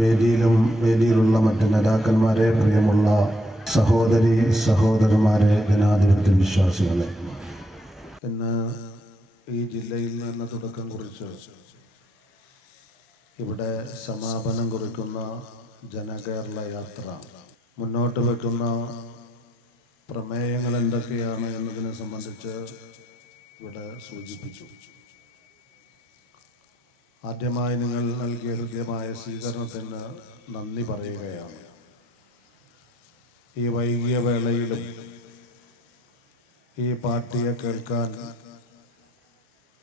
വേദിയിലും വേദിയിലുള്ള മറ്റ് നേതാക്കന്മാരെ പ്രിയമുള്ള സഹോദരി സഹോദരന്മാരെ ജനാധിപത്യ വിശ്വാസികളെ. ഇന്ന് ഈ ജില്ലയിൽ നിന്ന് തുടക്കം കുറിച്ച് ഇവിടെ സമാപനം കുറിക്കുന്ന ജനകേരള യാത്ര. മുന്നോട്ട് വെക്കുന്ന പ്രമേയങ്ങൾ എന്തൊക്കെയാണ് എന്നതിനെ സംബന്ധിച്ച് ഇവിടെ സൂചിപ്പിച്ചു. ആദ്യമായി നിങ്ങൾ നൽകിയ ഹൃദ്യമായ സ്വീകരണത്തിന് നന്ദി പറയുകയാണ്. ഈ വൈകിയ വേളയിലും ഈ പാട്ടിയെ കേൾക്കാൻ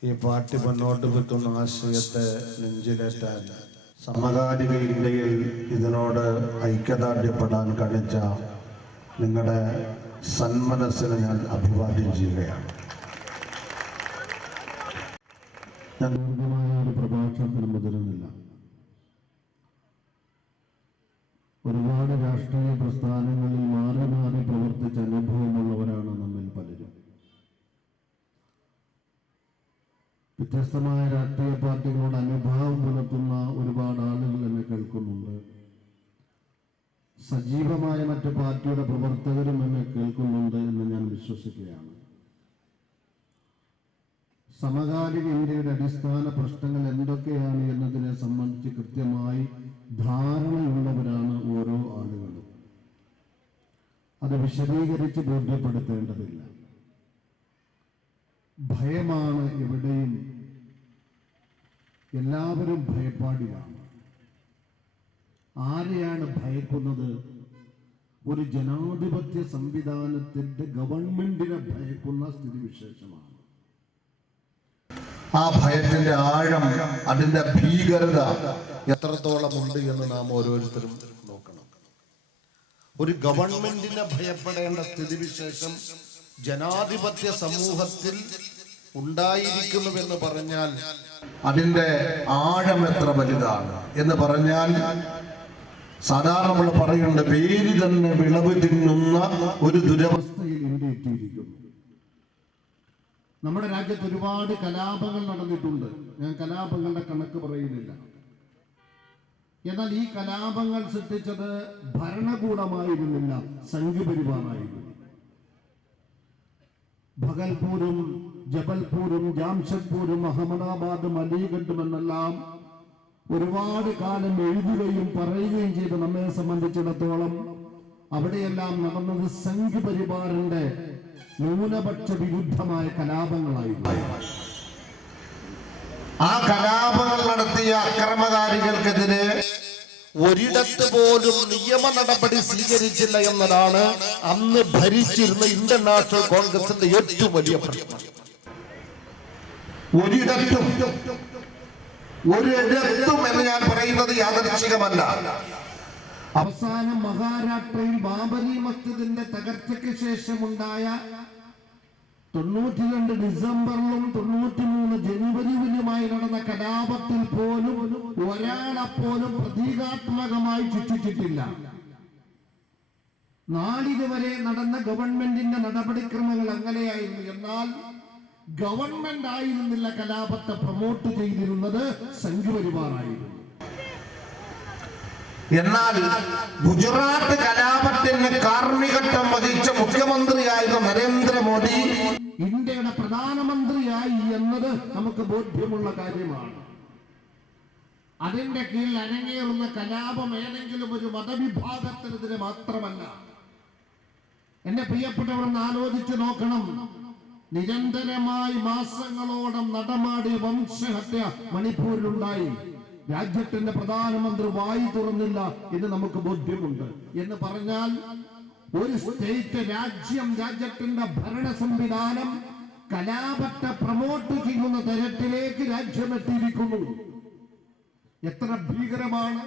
ഈ പാട്ടി മുന്നോട്ട് വെക്കുന്ന ആശയത്തെ നെഞ്ചിലേറ്റാൻ സമകാലിക ഇന്ത്യയിൽ ഇതിനോട് ഐക്യദാർഢ്യപ്പെടാൻ കഴിച്ച നിങ്ങളുടെ സന്മനസ്സിനെ ഞാൻ അഭിവാദ്യം ചെയ്യുകയാണ്. ഞാൻ ഒരു മുതിരുന്നില്ല. ഒരുപാട് രാഷ്ട്രീയ പ്രസ്ഥാനങ്ങളിൽ മാറി മാറി പ്രവർത്തിച്ച അനുഭവമുള്ളവരാണ് നമ്മിൽ പലരും. വ്യത്യസ്തമായ രാഷ്ട്രീയ പാർട്ടികളോട് അനുഭാവം പുലർത്തുന്ന ഒരുപാട് ആളുകൾ എന്നെ കേൾക്കുന്നുണ്ട്. സജീവമായ മറ്റ് പാർട്ടിയുടെ പ്രവർത്തകരും എന്നെ കേൾക്കുന്നുണ്ട് എന്ന് ഞാൻ വിശ്വസിക്കുകയാണ്. സമകാലിക ഇന്ത്യയുടെ അടിസ്ഥാന പ്രശ്നങ്ങൾ എന്തൊക്കെയാണ് എന്നതിനെ സംബന്ധിച്ച് കൃത്യമായി ധാരണയുള്ളവരാണ് ഓരോ ആളുകളും. അത് വിശദീകരിച്ച് ബോധ്യപ്പെടുത്തേണ്ടതില്ല. ഭയമാണ് എവിടെയും എല്ലാവരും ഭയപ്പാടിലാണ്. ആരെയാണ് ഭയക്കുന്നത്? ഒരു ജനാധിപത്യ സംവിധാനത്തിന്റെ ഗവൺമെന്റിനെ ഭയക്കുന്ന സ്ഥിതിവിശേഷമാണ്. ആ ഭയത്തിന്റെ ആഴം അതിന്റെ ഭീകരത എത്രത്തോളം ഉണ്ട് എന്ന് നാം ഓരോരുത്തരും നോക്കണം. ഒരു ഗവൺമെന്റിനെ ഭയപ്പെടേണ്ട സ്ഥിതിവിശേഷം ജനാധിപത്യ സമൂഹത്തിൽ ഉണ്ടായിരിക്കുന്നുവെന്ന് പറഞ്ഞാൽ അതിന്റെ ആഴം എത്ര വലുതാണ് എന്ന് പറഞ്ഞാൽ സാധാരണ നമ്മൾ പറയുന്നുണ്ട് പേര് തന്നെ വിളവ് തിന്നുന്ന ഒരു ദുരവസ്ഥയിൽ ഇന്ത്യ എത്തിയിരിക്കുന്നു നമ്മുടെ രാജ്യത്ത് ഒരുപാട് കലാപങ്ങൾ നടന്നിട്ടുണ്ട്. ഞാൻ കലാപങ്ങളുടെ കണക്ക് പറയുന്നില്ല. എന്നാൽ ഈ കലാപങ്ങൾ സൃഷ്ടിച്ചത് ഭരണകൂടമായിരുന്നില്ല സംഘപരിവാറായിരുന്നു. ഭഗൽപൂരും ജബൽപൂരും ജാംഷഡ്പൂരും അഹമ്മദാബാദും അലിഗഡും എന്നെല്ലാം ഒരുപാട് കാലം എഴുതുകയും പറയുകയും ചെയ്ത് നമ്മെ സംബന്ധിച്ചിടത്തോളം അവിടെയെല്ലാം നടന്നത് സംഘപരിവാറിന്റെ ന്യൂനപക്ഷ വിരുദ്ധമായ കലാപങ്ങളായിരുന്നു. ആ കലാപങ്ങൾ നടത്തിയ അക്രമകാരികൾക്കെതിരെ ഒരിടത്ത് പോലും നിയമ നടപടി സ്വീകരിച്ചില്ല എന്നതാണ് അന്ന് ഭരിച്ചിരുന്ന ഇന്ത്യൻ നാഷണൽ കോൺഗ്രസിന്റെ ഏറ്റവും വലിയ പ്രശ്നം. ഒരിടത്തും ഒരിടത്തും എന്ന് ഞാൻ പറയുന്നത് യാദൃച്ഛികമല്ല അവസാനം മഹാരാഷ്ട്രയിൽ ബാബരി മസ്ജിദിന്റെ തകർച്ചയ്ക്ക് ശേഷമുണ്ടായ തൊണ്ണൂറ്റിരണ്ട് ഡിസംബറിലും തൊണ്ണൂറ്റിമൂന്ന് ജനുവരിയിലുമായി നടന്ന കലാപത്തിൽ പോലും ഒരാളെപ്പോലും പ്രതീകാത്മകമായി ചുറ്റിച്ചിട്ടില്ല നാളിതുവരെ നടന്ന ഗവൺമെന്റിന്റെ നടപടിക്രമങ്ങൾ അങ്ങനെയായിരുന്നു. എന്നാൽ ഗവൺമെന്റ് ആയിരുന്നില്ല കലാപത്തെ പ്രൊമോട്ട് ചെയ്തിരുന്നത് സംഘപരിവാറായിരുന്നു എന്നാൽ ഗുജറാത്ത് കലാപത്തിന് കാർമ്മികത്വം വഹിച്ച മുഖ്യമന്ത്രിയായിരുന്ന നരേന്ദ്രമോദി ഇന്ത്യയുടെ പ്രധാനമന്ത്രിയായി എന്നത് നമുക്ക് ബോധ്യമുള്ള കാര്യമാണ്. അതിന്റെ കീഴിൽ അരങ്ങേറുന്ന കലാപം ഏതെങ്കിലും ഒരു മതവിഭാഗത്തിനെതിരെ മാത്രമല്ല. എന്റെ പ്രിയപ്പെട്ടവർ ആലോചിച്ചു നോക്കണം. നിരന്തരമായി മാസങ്ങളോളം നടമാടി വംശഹത്യ മണിപ്പൂരിലുണ്ടായി. രാജ്യത്തിന്റെ പ്രധാനമന്ത്രി വായി തുറന്നില്ല എന്ന് നമുക്ക് ബോധ്യമുണ്ട്. എന്ന് പറഞ്ഞാൽ ഒരു സ്റ്റേറ്റ് രാജ്യം രാജ്യത്തിന്റെ ഭരണ സംവിധാനം കലാപത്തെ പ്രമോട്ട് ചെയ്യുന്ന തരത്തിലേക്ക് രാജ്യം എത്തിയിരിക്കുന്നു. എത്ര ഭീകരമാണ്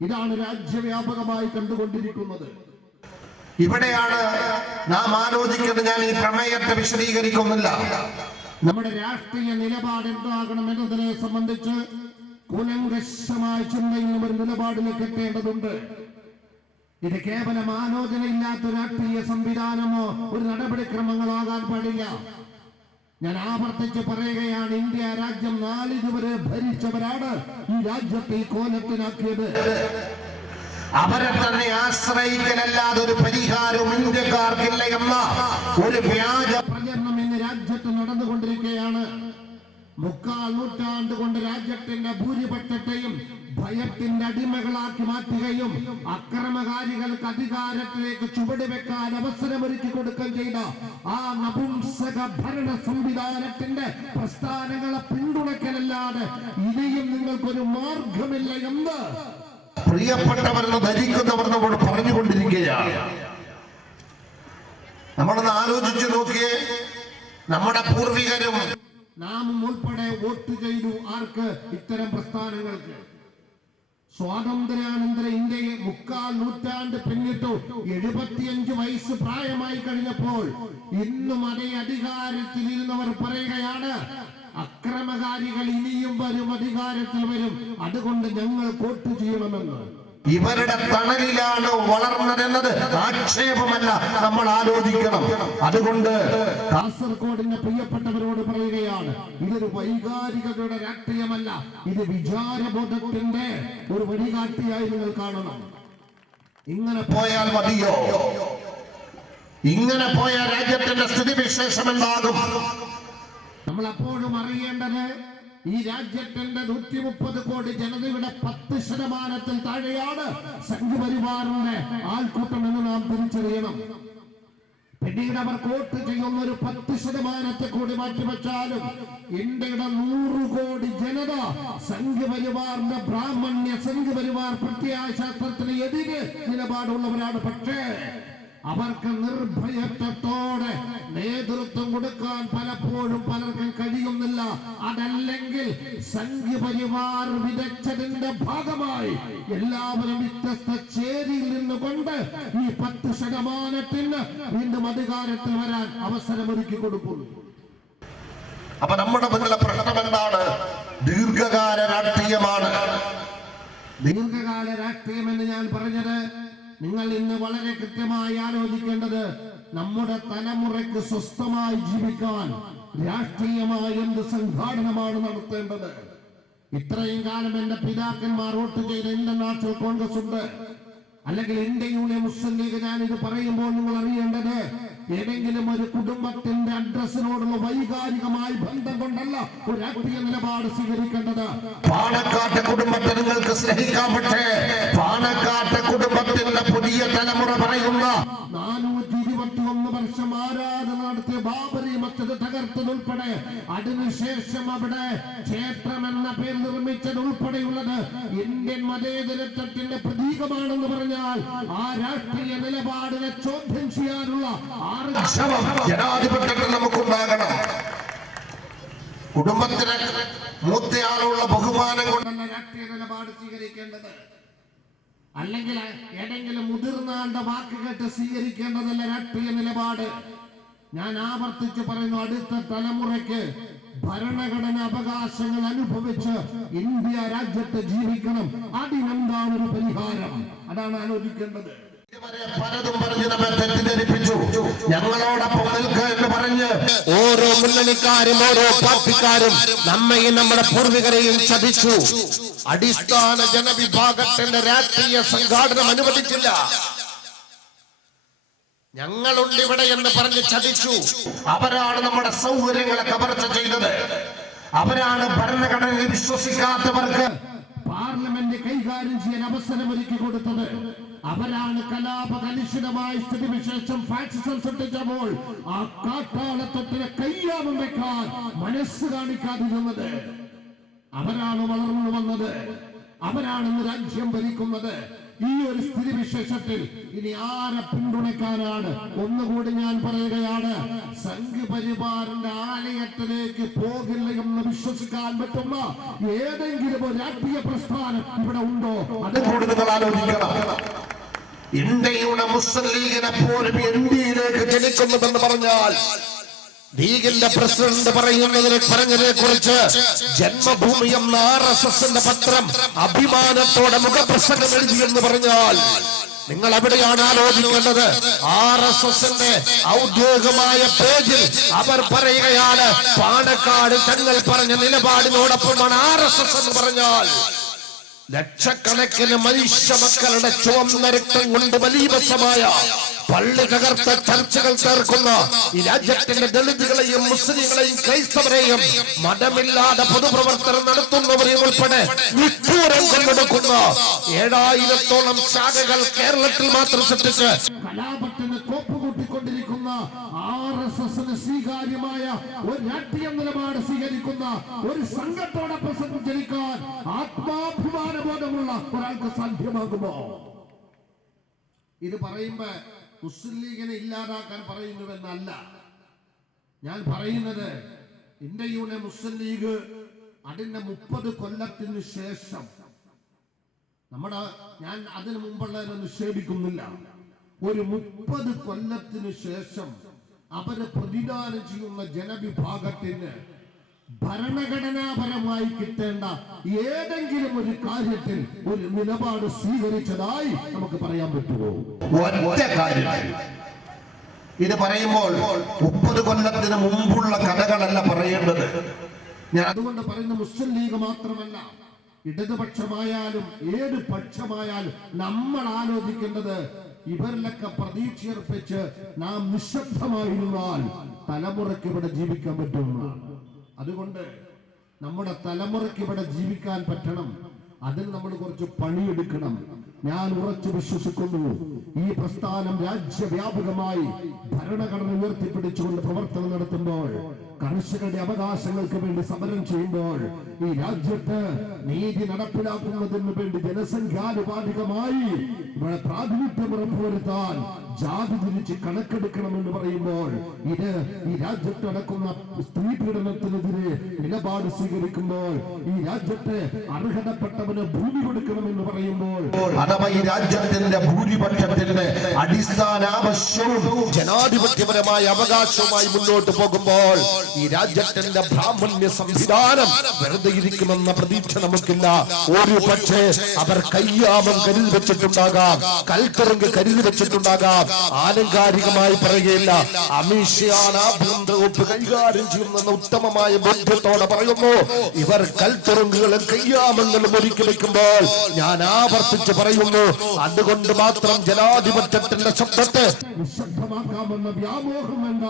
ഇതാണ് രാജ്യവ്യാപകമായി കണ്ടുകൊണ്ടിരിക്കുന്നത്. ഇവിടെയാണ് നാം ആലോചിക്കുന്നത് ഞാൻ ഈ പ്രമേയത്തെ വിശദീകരിക്കുന്നില്ല. നമ്മുടെ രാഷ്ട്രീയ നിലപാട് എന്താകണം എന്നതിനെ സംബന്ധിച്ച് കൂലങ്കഷമായ ചിന്തയിൽ ഒരു നിലപാടിലേക്ക് എത്തേണ്ടതുണ്ട് ഇത് കേവലം ആലോചനയില്ലാത്ത രാഷ്ട്രീയ സംവിധാനമോ ഒരു നടപടിക്രമങ്ങളോ ആകാൻ പാടില്ല. ഞാൻ ആവർത്തിച്ച് പറയുകയാണ് ഇന്ത്യ രാജ്യം നാളിതുവരെ ഭരിച്ചവരാണ് ഈ രാജ്യത്തെ ഈ കോലത്തിലാക്കിയത്. അവരെ തന്നെ ആശ്രയിക്കലല്ലാതെ ഒരു പരിഹാരവും ഇന്ത്യക്കാർക്കില്ല എന്ന ഒരു വ്യാജ പ്രചരണം ഇന്ന് രാജ്യത്ത് നടന്നുകൊണ്ടിരിക്കുകയാണ് മുക്കാൽ നൂറ്റാണ്ട് കൊണ്ട് രാജ്യത്തിന്റെ ഭൂരിപക്ഷത്തെയും ഭയത്തിന്റെ അടിമകളാക്കി മാറ്റുകയും അക്രമകാരികൾക്ക് അധികാരത്തിലേക്ക് ചുവടുവെക്കാൻ അവസരമൊരുക്കി കൊടുക്കുകയും ചെയ്ത ആ നപുംസക ഭരണ സംവിധാനത്തിന്റെ പ്രസ്ഥാനങ്ങളെ പിന്തുണയ്ക്കലല്ലാതെ ഇനിയും നിങ്ങൾക്കൊരു മാർഗമില്ല എന്ന് പ്രിയപ്പെട്ടവരെന്ന് ധരിക്കുന്നവർ നമ്മൾ പറഞ്ഞുകൊണ്ടിരിക്കുകയാണ്. നമ്മളൊന്ന് ആലോചിച്ചു നോക്കിയേ നമ്മുടെ പൂർവികരും നാമും ഉൾപ്പെടെ വോട്ട് ചെയ്തു ആർക്ക്? ഇത്തരം പ്രസ്ഥാനങ്ങൾക്ക്. സ്വാതന്ത്ര്യാനന്തര ഇന്ത്യയെ മുക്കാൽ നൂറ്റാണ്ട് പിന്നിട്ടു. എഴുപത്തിയഞ്ച് വയസ്സ് പ്രായമായി കഴിഞ്ഞപ്പോൾ ഇന്നും അതേ അധികാരത്തിലിരുന്നവർ പറയുകയാണ് അക്രമകാരികൾ ഇനിയും വരും അധികാരത്തിൽ വരും. അതുകൊണ്ട് ഞങ്ങൾ വോട്ട് ചെയ്യണമെന്ന്. ഇവരുടെ തണലിലാണ് വളർന്നതെന്നത്. ആക്ഷേപമല്ല നമ്മൾ ആലോചിക്കണം. അതുകൊണ്ട് കാസർഗോഡിന്റെ പ്രിയപ്പെട്ടവരോട് പറയുകയാണ് ഇതൊരു വൈകാരികതയുടെ രാഷ്ട്രീയമല്ല ഇത് വിചാരബോധത്തിന്റെ ഒരു വഴികാട്ടിയായി നിങ്ങൾ കാണണം. ഇങ്ങനെ പോയാൽ മതിയോ? ഇങ്ങനെ പോയ രാജ്യത്തിന്റെ സ്ഥിതിവിശേഷം എന്താകും നമ്മൾ അപ്പോഴും അറിയേണ്ടത് ഈ രാജ്യത്തിന്റെ നൂറ്റി മുപ്പത് കോടി ജനതയുടെ പത്ത് ശതമാനത്തിൽ താഴെയാണ് സംഘപരിവാറിന്റെ ആൾക്കൂട്ടം എന്ന് നാം തിരിച്ചറിയണം. പിന്നീട് അവർ വോട്ട് ചെയ്യുന്ന ഒരു പത്ത് ശതമാനത്തെ കൂടി മാറ്റിവെച്ചാലും ഇന്ത്യയുടെ നൂറ് കോടി ജനത സംഘപരിവാറിന്റെ ബ്രാഹ്മണ്യ സംഘപരിവാർ പ്രത്യയശാസ്ത്രത്തിന് എതിരെ നിലപാടുള്ളവരാണ്. പക്ഷേ അവർക്ക് നിർഭയത്വത്തോടെ നേതൃത്വം കൊടുക്കാൻ പലപ്പോഴും പലർക്കും കഴിയുന്നില്ല. അതല്ലെങ്കിൽ സംഘപരിവാർ വിതച്ചതിന്റെ ഭാഗമായി എല്ലാവരും വ്യത്യസ്ത ചേരിയിൽ നിന്നുകൊണ്ട് ഈ പത്ത് ശതമാനത്തിന് വീണ്ടും അധികാരത്തിൽ വരാൻ അവസരമൊരുക്കി കൊടുക്കുന്നു. അപ്പൊ നമ്മുടെ മുന്നിലെ പ്രശ്നം എന്താണ്? ദീർഘകാല രാഷ്ട്രീയമാണ്. ദീർഘകാല രാഷ്ട്രീയം എന്ന് ഞാൻ പറഞ്ഞത് നിങ്ങൾ ഇന്ന് വളരെ കൃത്യമായി ആലോചിക്കേണ്ടത് നമ്മുടെ തലമുറയ്ക്ക് സ്വസ്ഥമായി ജീവിക്കാൻ രാഷ്ട്രീയമായ എന്ത് സംഘാടനമാണ് നടത്തേണ്ടത്? ഇത്രയും കാലം എന്റെ പിതാക്കന്മാർ വോട്ട് ചെയ്ത ഇന്ത്യൻ നാഷണൽ കോൺഗ്രസ് ഉണ്ട്. അല്ലെങ്കിൽ ഇന്ത്യൻ യൂണിയൻ മുസ്ലിം ലീഗ് ഞാൻ ഇത് പറയുമ്പോൾ നിങ്ങൾ അറിയേണ്ടത് ഏതെങ്കിലും ഒരു കുടുംബത്തിന്റെ അഡ്രസ്സിനോടുള്ള വൈകാരികമായി ബന്ധം കൊണ്ടല്ല ഒരു രാഷ്ട്രീയ നിലപാട് സ്വീകരിക്കേണ്ടത്. പാണക്കാട്ടെ കുടുംബത്തെ നിങ്ങൾക്ക് സ്നേഹിക്കാം പക്ഷേ പാണക്കാട്ടെ കുടുംബത്തിന്റെ പുതിയ തലമുറ പറയുന്ന ഇരുപത്തി ഒന്ന് വർഷം ആരാധന നടത്തിയ ബാബരി മറ്റത് തകർത്തതുൾപ്പെടെ അതിനുശേഷം അവിടെ ക്ഷേത്രം എന്ന പേര് നിർമ്മിച്ചത് ഉൾപ്പെടെയുള്ളത് ഇന്ത്യൻ മതേതരത്വത്തിന്റെ പ്രതീകമാണെന്ന് പറഞ്ഞാൽ ആ രാഷ്ട്രീയ നിലപാടിനെ ചോദ്യം ചെയ്യാനുള്ള ജനാധിപത്യത്തിൽ നമുക്കുണ്ടാകണം. കുടുംബത്തിന് മൂത്തയാളുള്ള ബഹുമാനം കൊണ്ടുള്ള രാഷ്ട്രീയ നിലപാട് സ്വീകരിക്കേണ്ടത് അല്ലെങ്കിൽ ഏതെങ്കിലും മുതിർന്ന ആളുടെ വാക്ക് കേട്ട് സ്വീകരിക്കേണ്ടതല്ല രാഷ്ട്രീയ നിലപാട്. ഞാൻ ആവർത്തിച്ച് പറയുന്നു അടുത്ത തലമുറയ്ക്ക് ഭരണഘടന അവകാശങ്ങൾ അനുഭവിച്ച് ഇന്ത്യ രാജ്യത്ത് ജീവിക്കണം. അതിനെന്താണ് ഒരു പരിഹാരം? അതാണ് ആലോചിക്കേണ്ടത്. പലതും പറഞ്ഞ് നമ്മെ തെറ്റിദ്ധരിപ്പിച്ചു. ഞങ്ങളോടൊപ്പം നിൽക്കുക എന്ന് പറഞ്ഞ് ഓരോ മുന്നണിക്കാരും ഓരോ പാർട്ടിക്കാരും നമ്മയും നമ്മുടെ പൂർവികരെയും ചതിച്ചു. അടിസ്ഥാന ജനവിഭാഗത്തിന്റെ രാഷ്ട്രീയ സംഘാടനം അനുവദിച്ചില്ല. ഞങ്ങളുണ്ട് ഇവിടെ എന്ന് പറഞ്ഞ് ചതിച്ചു. അവരാണ് നമ്മുടെ സൗകര്യങ്ങളെ കവർച്ച ചെയ്തത്. അവരാണ് ഭരണഘടനയിൽ വിശ്വസിക്കാത്തവർക്ക് പാർലമെന്റ് കൈകാര്യം ചെയ്യാൻ അവസരം ഒരുക്കി കൊടുത്തത്. അവരാണ് കലാപ കലുഷിതമായ സ്ഥിതിവിശേഷം ഫാക്സിസം സൃഷ്ടിച്ചപ്പോൾ ആ കാട്ടാളത്വത്തിന് കയ്യാമം വെക്കാൻ മനസ്സ് കാണിക്കാതിരുന്നത്. അവരാണ് വളർന്നു വന്നത്. അവരാണ് രാജ്യം ഭരിക്കുന്നത്. ഈ ഒരു സ്ഥിതി വിശേഷത്തിൽ ഇനി ആരെ പിന്തുണയ്ക്കാനാണ്? ഒന്നുകൂടി ഞാൻ പറയുകയാണ് സംഘ് പരിവാറിന്റെ ആലയത്തിലേക്ക് പോകില്ല എന്ന് വിശ്വസിക്കാൻ പറ്റുന്ന ഏതെങ്കിലും ഒരു രാഷ്ട്രീയ പ്രസ്ഥാനം ഇവിടെ ഉണ്ടോ? അത് കൂടുതൽ ഇന്ത്യയുടെ മുസ്ലിം ലീഗിനെ പോലും ഇന്ത്യയിലേക്ക് ജനിക്കുന്നുവെന്ന് പറഞ്ഞാൽ ലീഗിന്റെ പ്രസിഡന്റ് പറയുന്നതിനെ പറഞ്ഞതിനെ കുറിച്ച് ജന്മഭൂമി എന്ന ആർ എസ് എസിന്റെ പത്രം അഭിമാനത്തോടെ മുഖപ്രസംഗം എഴുതി എന്ന് പറഞ്ഞാൽ നിങ്ങൾ എവിടെയാണ് ആലോചിക്കേണ്ടത്? ആർ എസ് എസിന്റെ ഔദ്യോഗികമായ പേജിൽ അവർ പറയുകയാണ് പാണക്കാട് തങ്ങൾ പറഞ്ഞ നിലപാടിനോടൊപ്പമാണ് ആർ എസ് എസ് എന്ന് പറഞ്ഞാൽ ലക്ഷക്കണക്കിന് മനുഷ്യ മക്കളുടെ ചുവന്ന രക്തം കൊണ്ട് ബലീബസമായ പള്ളി തകർത്ത ചർച്ചകൾ ചേർക്കുന്ന ഈ രാജ്യത്തിന്റെ ദളിതുകളെയും മുസ്ലിങ്ങളെയും ക്രൈസ്തവരെയും മതമില്ലാതെ പൊതുപ്രവർത്തനം നടത്തുന്നവരെയും ഉൾപ്പെടെ നിഷ്ഠൂരം കൊണ്ടെടുക്കുന്ന ഏഴായിരത്തോളം ശാഖകൾ കേരളത്തിൽ മാത്രം സൃഷ്ടിച്ച് കലാപത്തിന് കോപ്പ് കൂട്ടിക്കൊണ്ടിരിക്കുന്ന ആർ എസ് എസിന് സ്വീകാര്യമായ ഒരു രാഷ്ട്രീയ നിലപാട് സ്വീകരിക്കുന്ന ഒരു സംഘത്തോടൊപ്പം സഞ്ചരിക്കാൻ ആത്മാഭിമാന ബോധമുള്ള ഒരാൾക്ക് സാധ്യമാകുമോ? ഇത് പറയുമ്പോ മുസ്ലിം ലീഗിനെ ഇല്ലാതാക്കാൻ പറയുന്നുവെന്നല്ല. ഞാൻ പറയുന്നത് ഇന്ത്യ യൂണിയൻ മുസ്ലിം ലീഗ് അതിന്റെ മുപ്പത് കൊല്ലത്തിന് ശേഷം നമ്മുടെ ഞാൻ അതിനു മുമ്പുള്ളതിനെ നിഷേധിക്കുന്നില്ല. ഒരു മുപ്പത് കൊല്ലത്തിന് ശേഷം അവർ പ്രതിദാനം ചെയ്യുന്ന ജനവിഭാഗത്തിന് ഭരണഘടനാപരമായി കിട്ടേണ്ട ഏതെങ്കിലും ഒരു കാര്യത്തിൽ ഒരു നിലപാട് സ്വീകരിച്ചതായി നമുക്ക് പറയാൻ പറ്റുമോ? ഒറ്റ കാര്യം ഇത് പറയുമ്പോൾ മുപ്പത് കൊല്ലത്തിന് മുമ്പുള്ള കഥകളല്ല പറയേണ്ടത്. ഞാൻ അതുകൊണ്ട് പറയുന്ന മുസ്ലിം ലീഗ് മാത്രമല്ല ഇടതുപക്ഷമായാലും ഏത് പക്ഷമായാലും നമ്മൾ ആലോചിക്കേണ്ടത് ഇവരിലൊക്കെ പ്രതീക്ഷയർപ്പിച്ച് നാം നിശബ്ദമായിരുന്നാൽ തലമുറയ്ക്ക് ഇവിടെ ജീവിക്കാൻ പറ്റുമെന്നാണ്. അതുകൊണ്ട് നമ്മുടെ തലമുറയ്ക്ക് ഇവിടെ ജീവിക്കാൻ പറ്റണം. അതിന് നമ്മൾ കുറച്ച് പണിയെടുക്കണം. ഞാൻ ഉറച്ചു വിശ്വസിക്കുന്നു. ഈ പ്രസ്ഥാനം രാജ്യവ്യാപകമായി ഭരണഘടന ഉയർത്തിപ്പിടിച്ചുകൊണ്ട് പ്രവർത്തനം നടത്തുമ്പോൾ കർഷകരുടെ അവകാശങ്ങൾക്ക് വേണ്ടി സമരം ചെയ്യുമ്പോൾ ഈ രാജ്യത്ത് നീതി നടപ്പിലാക്കുന്നതിന് വേണ്ടി ജനസംഖ്യാനുപാതികമായി ഇവിടെ പ്രാതിനിധ്യം ഉറപ്പുവരുത്താൻ ജാതി തിരിച്ച് കണക്കെടുക്കണമെന്ന് പറയുമ്പോൾ ഇത് ഈ രാജ്യത്ത് നടക്കുന്ന സ്ത്രീ പീഡനത്തിനെതിരെ നിലപാട് സ്വീകരിക്കുമ്പോൾ ഈ രാജ്യത്തെ അർഹതപ്പെട്ടവന് ഭൂമി കൊടുക്കണമെന്ന് പറയുമ്പോൾ അഥവാ ഈ രാജ്യത്തിന്റെ ഭൂരിപക്ഷത്തിന്റെ അടിസ്ഥാന ആവശ്യവും ജനാധിപത്യപരമായ അവകാശവുമായി മുന്നോട്ട് പോകുമ്പോൾ ഈ രാജ്യത്തിന്റെ ബ്രാഹ്മണ്യ സംവിധാനം വെറുതെ ഇരിക്കുമെന്ന പ്രതീക്ഷ നമുക്കില്ല. ഒരു പക്ഷേ അവർ കയ്യാമം കരുതി വെച്ചിട്ടുണ്ടാകാം കൽത്തരങ്ക് കരുതി വെച്ചിട്ടുണ്ടാകാം. ആലങ്കാരികമായി പറയുകയില്ല അമീഷയാണ് ആഭ്യന്തര വകുപ്പ് കൈകാര്യം ചെയ്യുമെന്ന ഉത്തമമായ ബോധ്യത്തോടെ പറയുന്നു. ഇവർ കൽത്തുറങ്കുകളും കയ്യാമങ്ങളും ഒരുക്കി വെക്കുമ്പോൾ ഞാൻ ആവർത്തിച്ച് പറയുന്നു അതുകൊണ്ട് മാത്രം ജനാധിപത്യത്തിന്റെ ശബ്ദത്തെ നിശബ്ദമാക്കാമെന്ന വ്യാമോഹം വേണ്ട.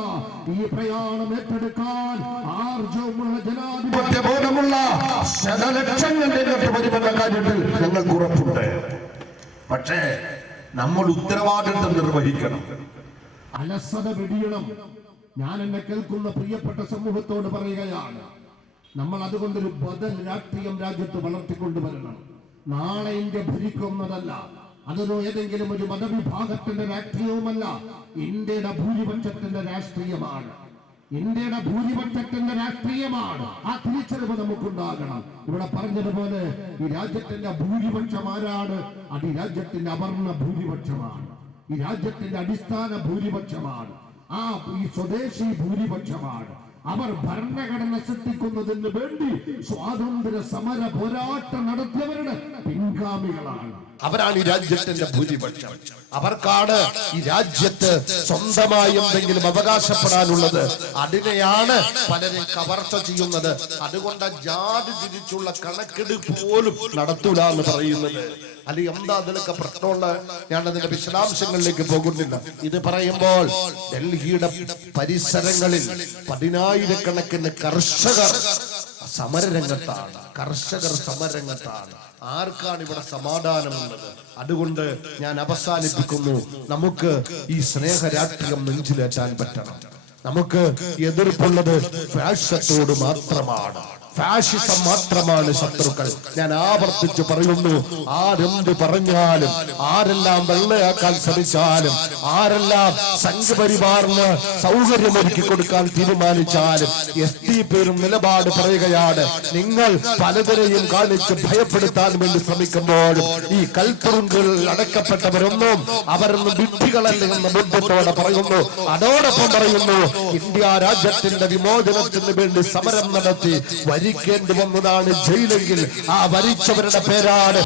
ഈ പ്രയാണം ഏറ്റെടുക്കാൻ ആർജവുമുള്ള ജനാധിപത്യ. ബോധമുള്ള വരുമെന്ന കാര്യത്തിൽ ഞങ്ങൾക്ക് ഉറപ്പുണ്ട്. പക്ഷേ നമ്മൾ ഉത്തരവാദിത്വം നിർവഹിക്കണം. അലസത വെടിയണം ഞാൻ എന്നെ കേൾക്കുന്ന പ്രിയപ്പെട്ട സമൂഹത്തോട് പറയുകയാണ് നമ്മൾ അതുകൊണ്ടൊരു ബദൽ രാഷ്ട്രീയം രാജ്യത്ത് വളർത്തിക്കൊണ്ടുവരണം. നാളെ ഇന്ത്യ ഭരിക്കുന്നതല്ല അതൊരു ഏതെങ്കിലും ഒരു മതവിഭാഗത്തിന്റെ രാഷ്ട്രീയവുമല്ല ഇന്ത്യയുടെ ഭൂരിപക്ഷത്തിന്റെ രാഷ്ട്രീയമാണ്. ഇന്ത്യയുടെ ഭൂരിപക്ഷത്തിന്റെ രാഷ്ട്രീയമാണ്. ആ തിരിച്ചറിവ് നമുക്കുണ്ടാകണം. ഇവിടെ പറഞ്ഞതുപോലെ ഈ രാജ്യത്തിന്റെ ഭൂരിപക്ഷം ആരാണ് അത് ഈ രാജ്യത്തിന്റെ അവർണ ഭൂരിപക്ഷമാണ്. ഈ രാജ്യത്തിന്റെ അടിസ്ഥാന ഭൂരിപക്ഷമാണ്. ആ ഈ സ്വദേശി ഭൂരിപക്ഷമാണ്. അവർ ഭരണഘടന സൃഷ്ടിക്കുന്നതിന് വേണ്ടി സ്വാതന്ത്ര്യ സമര പോരാട്ടം നടത്തിയവരുടെ പിൻഗാമികളാണ്. അവരാണ് ഈ രാജ്യത്തിന്റെ ഭൂരിപക്ഷം. അവർക്കാണ് ഈ രാജ്യത്ത് സ്വന്തമായി എന്തെങ്കിലും അവകാശപ്പെടാനുള്ളത്. അതിനെയാണ് പലരും കവർച്ച ചെയ്യുന്നത്. അതുകൊണ്ട് ജാതി തിരിച്ചുള്ള കണക്കെടുപ്പ് പോലും നടത്തൂല എന്ന് പറയുന്നത്. അല്ലെ എന്താ അതിലൊക്കെ പ്രശ്നമുള്ള ഞാൻ അതിന്റെ വിശദാംശങ്ങളിലേക്ക് പോകുന്നില്ല. ഇത് പറയുമ്പോൾ ഡൽഹിയുടെ പരിസരങ്ങളിൽ പതിനായിരക്കണക്കിന് കർഷകർ സമരരംഗത്താണ്. കർഷകർ സമരരംഗത്താണ്. ആർക്കാണ് ഇവിടെ സമാധാനമുള്ളത്? അതുകൊണ്ട് ഞാൻ അവസാനിപ്പിക്കുന്നു. നമുക്ക് ഈ സ്നേഹ രാഷ്ട്രീയം നെഞ്ചിലേറ്റാൻ പറ്റണം. നമുക്ക് എതിർപ്പുള്ളത് ഫാഷത്തോട് മാത്രമാണ്. ഫാഷിസം മാത്രമാണ് ശത്രുക്കൾ. ഞാൻ ആവർത്തിച്ചു പറയുന്നു ആരെന്ത് പറഞ്ഞാലും ആരെല്ലാം വെള്ളയാക്കാൻ ശ്രമിച്ചാലും ആരെല്ലാം സംഘപരിവാറിന് സൗകര്യമൊരുക്കി കൊടുക്കാൻ തീരുമാനിച്ചാലും എസ് ഡി പേരും നിലപാട് പറയുകയാണ് നിങ്ങൾ പലതരെയും കാണിച്ച് ഭയപ്പെടുത്താൻ വേണ്ടി ശ്രമിക്കുമ്പോഴും ഈ കൽത്തുറുങ്കുകളിൽ അടക്കപ്പെട്ടവരൊന്നും അവരൊന്നും വിഡ്ഢികളല്ല എന്ന ബുദ്ധത്തോടെ പറയുന്നു. അതോടൊപ്പം പറയുന്നു ഇന്ത്യ രാജ്യത്തിന്റെ വിമോചനത്തിന് വേണ്ടി സമരം നടത്തി വരിക്കേണ്ടി വന്നതാണ് ജയിലെങ്കിൽ ആ വരിച്ചവരുടെ പേരാണ്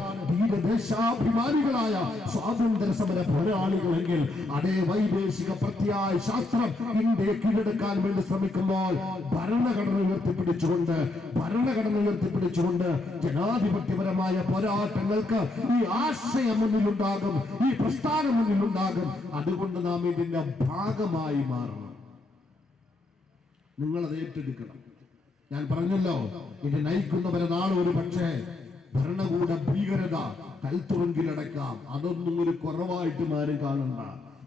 ദേശാഭിമാനികളായ സ്വാതന്ത്ര്യ സമര പോരാളികളെങ്കിൽ അതേ വൈദേശിക പ്രത്യായ ശാസ്ത്രം ഇന്ത്യയെ കീഴടക്കാൻ വേണ്ടി ശ്രമിക്കുമ്പോൾ ഭരണഘടന ഉയർത്തിപ്പിടിച്ചുകൊണ്ട് ഭരണഘടന ഉയർത്തിപ്പിടിച്ചുകൊണ്ട് ജനാധിപത്യപരമായ പോരാട്ടങ്ങൾക്ക് ഈ ആശയം മുന്നിലുണ്ടാകും ഈ പ്രസ്ഥാനം മുന്നിലുണ്ടാകും. അതുകൊണ്ട് നാം ഇതിന്റെ ഭാഗമായി മാറണം. നിങ്ങൾ അത് ഏറ്റെടുക്കണം. ഞാൻ പറഞ്ഞല്ലോ ഇത് നയിക്കുന്നവരെ നാളെ ഒരു പക്ഷേ ഭരണകൂട ഭീകരത കൽത്തുറങ്കിലടക്കാം. അതൊന്നും ഒരു കുറവായിട്ട് ആരും കാണണ്ട.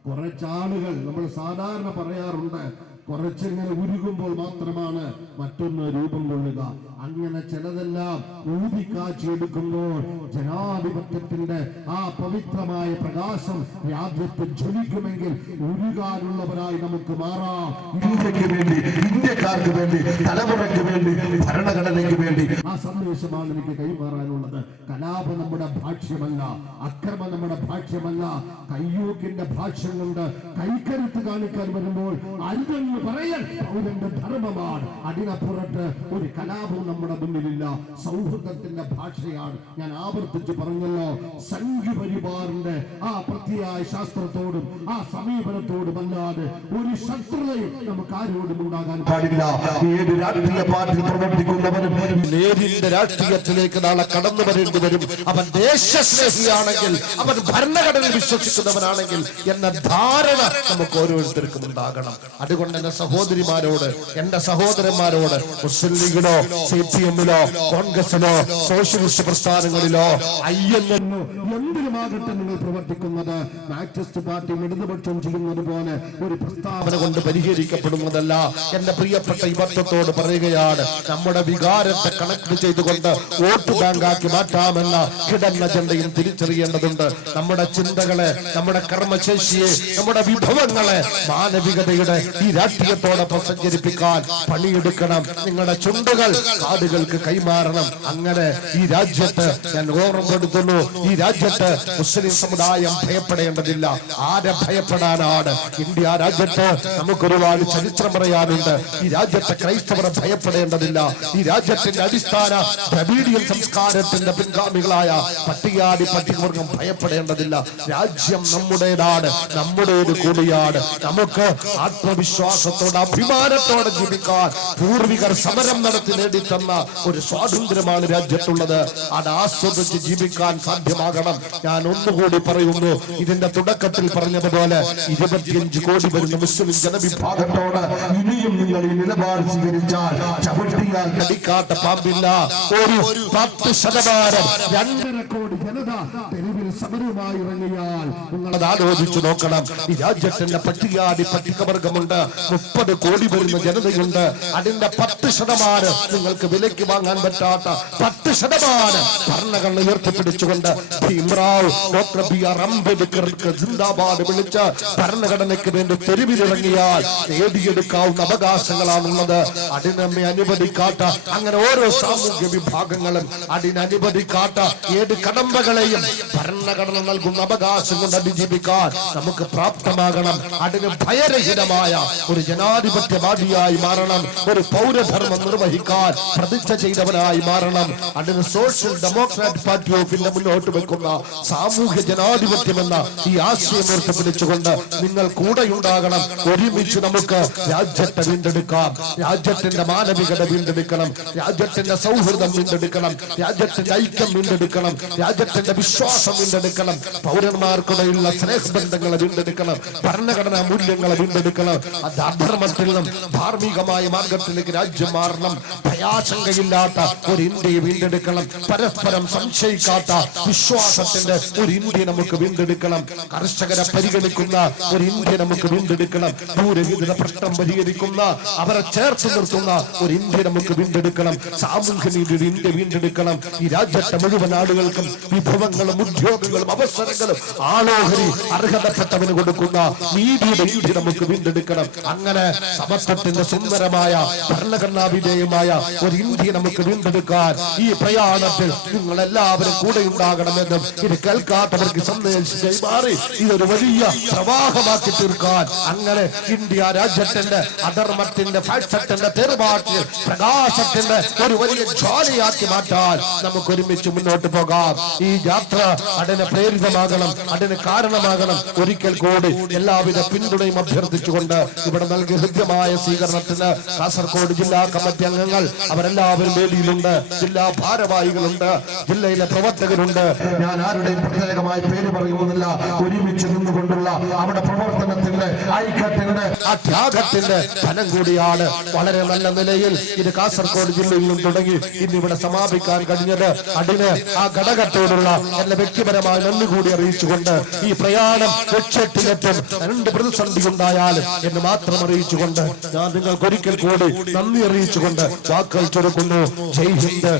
കുറച്ചാളുകൾ നമ്മൾ സാധാരണ പറയാറുണ്ട് കുറച്ചിങ്ങനെ ഉരുകുമ്പോൾ മാത്രമാണ് മറ്റൊന്ന് രൂപം കൊള്ളുക. അങ്ങനെ ചിലതെല്ലാം ഊതിക്കാച്ചെടുക്കുമ്പോൾ ജനാധിപത്യത്തിന്റെ ആ പവിത്രമായ പ്രകാശം രാജ്യത്ത് ജ്വലിക്കുമെങ്കിൽ ഉരുകാനുള്ളവരായി നമുക്ക് മാറാം. ഇന്ത്യയ്ക്ക് വേണ്ടി ഇന്ത്യക്കാർക്ക് വേണ്ടി തലമുറയ്ക്ക് വേണ്ടി ഭരണഘടനയ്ക്ക് വേണ്ടി. ആ സന്ദേശമാണ് എനിക്ക് കൈമാറാനുള്ളത്. കലാപം നമ്മുടെ ഭാഷ്യമല്ല അക്രമം നമ്മുടെ ഭാഷ്യമല്ല. കയ്യൂക്കിന്റെ ഭാഷ്യം കൊണ്ട് കൈക്കരുത്ത് കാണിക്കാൻ വരുമ്പോൾ അരുതെന്ന് പറയൽ പൗരന്റെ ധർമ്മമാണ്. അതിനപ്പുറത്ത് ഒരു കലാപവും നമ്മുടെ മുന്നിലില്ല. സൗഹൃദത്തിന്റെ ഭാഷയാണ്. ഞാൻ ആവർത്തിച്ച് പറഞ്ഞല്ലോ സംഘി പരിവാറിന്റെ ആ പ്രത്യായ ശാസ്ത്രത്തോടും ആ സമീപനത്തോടും അല്ലാതെ ഒരു ശത്രുതയും നമുക്ക് ആരോടും ഉണ്ടാകാൻ പാടില്ല. ഏത് രാഷ്ട്രീയ പാർട്ടി പ്രവർത്തിക്കുന്നവനും നേരിന്റെ രാഷ്ട്രീയത്തിലേക്ക് നാളെ കടന്നു വരേണ്ടി വരും. അവൻ ദേശസ്നേഹിയാണെങ്കിൽ അവൻ ഭരണഘടന വിശ്വസിക്കുന്നവനാണെങ്കിൽ എന്ന ധാരണ നമുക്ക് ഓരോരുത്തർക്കും ഉണ്ടാകണം. അതുകൊണ്ട് എന്റെ സഹോദരിമാരോട് എന്റെ സഹോദരന്മാരോട് മുസ്ലിം ലീഗിലോ സി പി എമ്മിലോ കോൺഗ്രസിലോ സോഷ്യലിസ്റ്റ് പ്രസ്ഥാനങ്ങളിലോ ഐ എൻ എന്നോ എന്തിനുമാകട്ടെ നിങ്ങൾ പ്രവർത്തിക്കുന്നത്? മാർക്സിസ്റ്റ് പാർട്ടി ഇടതുപക്ഷം ചെയ്യുന്നത് പോലെ ഒരു പ്രസ്താവന കൊണ്ട് പരിഹരിക്കപ്പെടുന്നതല്ല. എന്റെ പ്രിയപ്പെട്ട യുവത്വത്തോട് പറയുകയാണ് നമ്മുടെ വികാരത്തെ കണക്ട് ചെയ്തുകൊണ്ട് വോട്ട് ബാങ്കാക്കി മാറ്റാമെന്ന കിടന്ന ചിന്തയും തിരിച്ചറിയേണ്ടതുണ്ട്. നമ്മുടെ ചിന്തകളെ നമ്മുടെ കർമ്മശേഷിയെ നമ്മുടെ വിഭവങ്ങളെ മാനവികതയുടെ ഈ രാഷ്ട്രീയത്തോടൊപ്പം സഞ്ചരിപ്പിക്കാൻ പണിയെടുക്കണം നിങ്ങളുടെ ചുണ്ടുകൾ കാടുകൾക്ക് കൈമാറണം. അങ്ങനെ ഈ രാജ്യത്ത് ഞാൻ ഓർമ്മപ്പെടുത്തുന്നു. ഈ രാജ്യത്ത് മുസ്ലിം സമുദായം ഭയപ്പെടേണ്ടതില്ല. ആരെ ഭയപ്പെടാനാണ്? ഇന്ത്യ രാജ്യത്ത് നമുക്ക് ഒരുപാട് ചരിത്രം പറയാനുണ്ട്. ഈ രാജ്യത്തെ ക്രൈസ്തവർ ഭയപ്പെടേണ്ടതില്ല. ഈ രാജ്യത്തിന്റെ അടിസ്ഥാന ദ്രവീഡിയൻ സംസ്കാരത്തിന്റെ പിൻഗാമികളായ പട്ടികാടി പട്ടികവർഗം ഭയപ്പെടേണ്ടതില്ല. രാജ്യം നമ്മുടേതാണ് നമ്മുടേത് കൂടിയാണ്. നമുക്ക് ആത്മവിശ്വാസത്തോടെ അഭിമാനത്തോടെ ജീവിക്കാൻ പൂർവികർ സമരം നടത്തി നേടിത്തന്ന ഒരു സ്വാതന്ത്ര്യമാണ് രാജ്യത്തുള്ളത്. അത് ആസ്വദിച്ച് ജീവിക്കാൻ സാധ്യമാകണം. ഞാൻ ഒന്നുകൂടി പറയുന്നു ഇതിന്റെ തുടക്കത്തിൽ പറഞ്ഞതുപോലെ ഇരുപത്തിയഞ്ച് കോടി വരുന്ന മുസ്ലിം ജനവിഭാഗത്തോട് ഇനിയും നിങ്ങൾ ഈ നിലപാട് സ്വീകരിച്ചാൽ ചവിട്ടിയാൽ കടിക്കാത്ത പാമ്പില്ല. ഒരു പത്ത് ശതമാനം രണ്ടര കോടി ജനത തെരുവിൽ സമരവുമായി ഇറങ്ങിയാൽ നിങ്ങൾ ആലോചിച്ചു നോക്കണം. ഈ രാജ്യത്തിന്റെ പട്ടികാടി പട്ടികവർഗമുണ്ട്. മുപ്പത് കോടി വരുന്ന ജനതയുണ്ട്. അതിന്റെ പത്ത് ശതമാനം നിങ്ങൾക്ക് വിലയ്ക്ക് വാങ്ങാൻ പറ്റാത്ത പത്ത് ശതമാനം ഭരണഘടന ഉയർത്തിപ്പിടിച്ചുകൊണ്ട് ഭീംറാവ് ഡോക്ടർ ബി ആർ അംബേദ്കർക്ക് ജിന്ദാബാദ് വിളിച്ച് ഭരണഘടനയ്ക്ക് വേണ്ടി തെരുവിലിറങ്ങിയാൽ നേടിയെടുക്കാവുന്ന അവകാശങ്ങളാണുള്ളത്. അതിനമ്മെ അനുവദിക്കാത്ത അങ്ങനെ ഓരോ സാമൂഹ്യ വിഭാഗങ്ങളും അതിനനുവദിക്കാത്ത ഏത് കടമ്പകളെയും ഭരണഘടന നൽകുന്ന അവകാശം കൊണ്ട് അതിജീവിക്കാൻ നമുക്ക് പ്രാപ്തമാകണം. അതിന് ഭയരഹിതമായ ഒരു ജനാധിപത്യവാദിയായി മാറണം. ഒരു പൗരധർമ്മം നിർവഹിക്കാൻ പ്രതിജ്ഞ ചെയ്തവനായി മാറണം. അതിന് social democrat party of India മുന്നോട്ട് വെക്കുന്ന സാമൂഹ്യ ജനാധിപത്യം എന്ന ഈ ആശയം ഉയർത്തിപ്പിടിച്ചുകൊണ്ട് നിങ്ങൾ കൂടെയുണ്ടാകണം. ഒരുമിച്ച് നമുക്ക് രാജ്യത്തെ വീണ്ടെടുക്കാം. രാജ്യത്തിന്റെ മാനവികത വീണ്ടെടുക്കണം. രാജ്യത്തിന്റെ സൗഹൃദം വീണ്ടെടുക്കണം. രാജ്യത്തിന്റെ ഐക്യം വീണ്ടെടുക്കണം. രാജ്യത്തിന്റെ വിശ്വാസം വീണ്ടെടുക്കണം. പൗരന്മാർക്കിടയിലുള്ള സ്നേഹബന്ധങ്ങളെ വീണ്ടെടുക്കണം. ഭരണഘടനാ മൂല്യങ്ങളെ വീണ്ടെടുക്കണം. അത് അധർമ്മത്തിൽ നിന്നും ധാർമ്മികമായ മാർഗത്തിലേക്ക് രാജ്യം മാറണം. ഭയാശങ്കയില്ലാത്ത ഒരു ഇന്ത്യയെ വീണ്ടെടുക്കണം. പരസ്പരം സംശയിക്കാത്ത വിശ്വാസത്തിന്റെ ഒരു ഇന്ത്യ നമുക്ക് വീണ്ടെടുക്കണം. കർഷകരെ പരിഗണിക്കുന്ന ഒരു ഇന്ത്യ നമുക്ക് വീണ്ടെടുക്കണം. ഭൂരഹിത പ്രശ്നം പരിഹരിക്കുന്ന അവരെ ചേർത്ത് നിർത്തുന്ന ഒരു ഇന്ത്യ നമുക്ക് വീണ്ടെടുക്കണം. സാമൂഹ്യ നീതി ഇന്ത്യ വീണ്ടെടുക്കണം. ഈ രാജ്യത്തെ മുഴുവൻ ആളുകൾക്കും വിഭവങ്ങളും ഉദ്യോഗങ്ങളും അവസരങ്ങളും ആലോഹരി അർഹതപ്പെട്ടവന് കൊടുക്കുന്ന നീതിയുടെ രീതി നമുക്ക് വീണ്ടെടുക്കണം. അങ്ങനെ സമത്വത്തിന്റെ സുന്ദരമായ ഭരണഘടനാ വിധേയമായ ഒരു ഇന്ത്യ നമുക്ക് വീണ്ടെടുക്കാൻ ഈ പ്രയാണത്തിൽ നിങ്ങൾ എല്ലാവരും കൂടെ ഉണ്ടാകണമെന്നും ഇത് കേൾക്കാത്തവർക്ക് സന്ദേശം കൈമാറി ഇതൊരു വലിയ പ്രവാഹമാക്കി തീർക്കാൻ അങ്ങനെ ഇന്ത്യ രാജ്യത്തിന്റെ അധർമ്മത്തിന്റെ ഫാഷത്തിന്റെ തെരുവാട്ടിൽ പ്രകാശത്തിന്റെ ഒരു വലിയ ജ്വാലയാക്കി മാറ്റാൻ നമുക്ക് ഒരുമിച്ച് മുന്നോട്ട് പോകാം. പോകാം ഈ യാത്ര അതിന് പ്രേരിതമാകണം അതിന് കാരണമാകണം. ഒരിക്കൽ കൂടി എല്ലാവിധ പിന്തുണയും അഭ്യർത്ഥിച്ചുകൊണ്ട് ഇവിടെ നൽകിയ ഹൃദ്യമായ സ്വീകരണത്തിന് കാസർകോട് ജില്ലാ കമ്മിറ്റി അംഗങ്ങൾ അവരെല്ലാവരും വേദിയിലുണ്ട്. ജില്ലാ ഭാരവാഹികളുണ്ട്. ജില്ലയിലെ പ്രവർത്തകരുണ്ട്. ഞാൻ ആരുടെയും പ്രത്യേകമായി പേര് പറയുന്നില്ല ഒരുമിച്ച് നിന്നുകൊണ്ടുള്ള അവിടെ പ്രവർത്തനത്തിന്റെ ഐക്യത്തിന്റെ ആ ത്യാഗത്തിന്റെ ഫലം കൂടിയാണ് വളരെ നല്ല നിലയിൽ ഇത് കാസർകോട് ജില്ലയിൽ നിന്നും തുടങ്ങി ഇന്നിവിടെ സമാപിക്കാൻ കഴിഞ്ഞത്. അതിന് ആ ഘടകത്തോടുള്ള എന്റെ വ്യക്തിപരമായ നന്ദി കൂടി അറിയിച്ചുകൊണ്ട് ഈ പ്രയാണം ലക്ഷ്യത്തിലെത്തും രണ്ട് പ്രതിസന്ധി ഉണ്ടായാലും എന്ന് മാത്രം അറിയിച്ചുകൊണ്ട് ഞാൻ നിങ്ങൾക്ക് ഒരിക്കൽ കൂടി നന്ദി അറിയിച്ചുകൊണ്ട് വാക്കുകൾ ചുരുക്കുന്നു. ജയ് ഹിന്ദ്